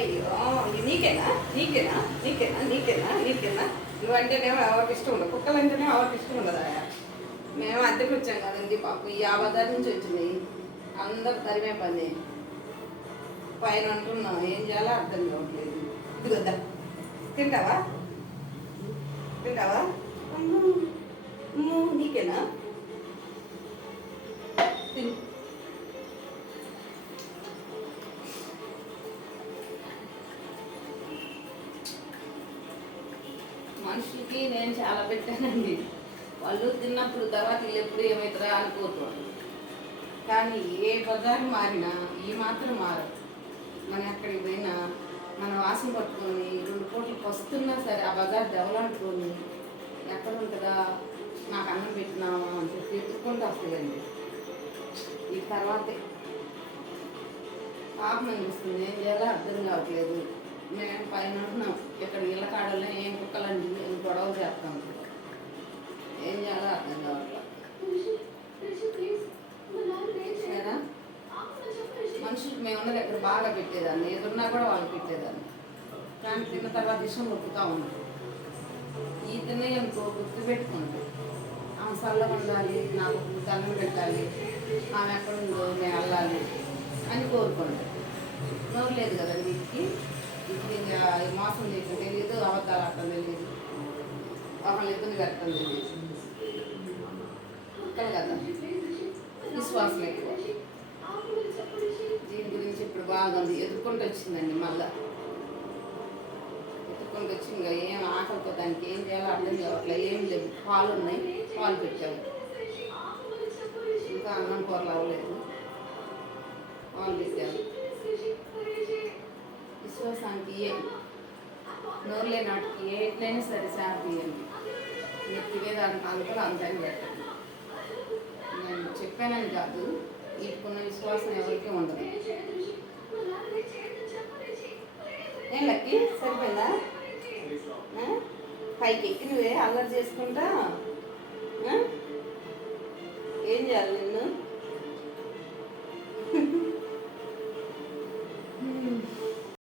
అయ్యో నీకేనా నీకేనా నీకేనా నీకేనా నీకేనా నువ్వంటేనేమో ఎవరికి ఇష్టం ఉండదు, కుక్కలు అంటేనే ఎవరికి ఇష్టం ఉండదా? మేము అద్దెకి వచ్చాం కదండి పాపం, ఈ ఆబద్దారి నుంచి వచ్చింది అందరు తరిమే పని పైన అంటున్నాం, ఏం చేయాలో అర్థం కావట్లేదు. ఇదిగొద్దా తింటావా తింటావా? నీకేనా తిన్. మనుషులకి నేను చాలా పెట్టానండి, వాళ్ళు తిన్నప్పుడు తర్వాత వీళ్ళు ఎప్పుడు ఏమవుతారా అనుకోతారు. కానీ ఏ బజారు మారినా ఈ మాత్రం మారదు. మనం ఎక్కడికి పోయినా మన వాసన పట్టుకొని 2 పూటలకు వస్తున్నా సరే ఆ బజార్ దెవలాడుకొని ఎక్కడ ఉంటుందా నాకు అన్నం పెట్టినామా అని చెప్పి ఎత్తుకుంటూ వస్తుందండి. ఈ తర్వాతే పాపం అనిపిస్తుంది, ఏం చేయాలో అర్థం కావట్లేదు. మేము పైన ఉంటున్నాం, ఇక్కడ ఇళ్ళ కాడల్లో ఏం కుక్కలండి గొడవ చేస్తాం, ఏం చేయాలో అర్థం కావట్లేదు. సరేనా మనుషులకు మేము ఉన్నది ఎక్కడ బాగా పెట్టేదాన్ని, ఏదున్నా కూడా వాళ్ళు పెట్టేదాన్ని. కానీ తిన్న తర్వాత ఇష్టం నొప్పుతూ ఉంటాం. ఈ తినే అనుకో గుర్తు పెట్టుకుంటాం, ఆమె చల్లగా ఉండాలి, నాకు దండం పెట్టాలి, ఆమె ఎక్కడుందో మేము వెళ్ళాలి అని కోరుకుంటాం. నోరు లేదు కదా వీటికి, ఇప్పుడు ఇంకా మోసం చేయటం తెలియదు, అబద్ధాలు ఆడటం తెలియదు, ఒకళ్ళు ఇబ్బంది పెట్టడం తెలియదు. కుక్కలు కదా విశ్వాసం ఎక్కువ. దీని గురించి ఇప్పుడు బాగుంది, ఎదుర్కొంటూ వచ్చిందండి. మళ్ళా ఎదుర్కొంటూ వచ్చి ఇంకా ఏం ఆకలితో దానికి ఏం చేయాలో అర్థం కావట్లేదు. ఏం లేవు, పాలు ఉన్నాయి, పాలు పెట్టాము, ఇంకా అన్నం కూరలు అవ్వలేదు, పాలు పెట్టాము. విశ్వాసానికి నోరు లేని నాటికి ఎట్లయినా సరే శాంతి ఇవ్వండి, మీరు తినేదానికి అంతా అంతని పెట్టండి. నేను చెప్పానని కాదు, వీటికున్న విశ్వాసం ఎవరికీ ఉండదు. ఏం లక్కి సరిపోయిందా? పైకి ఎక్కి నువ్వే అల్లరి చేసుకుంటా ఏం చేయాలి నిన్ను?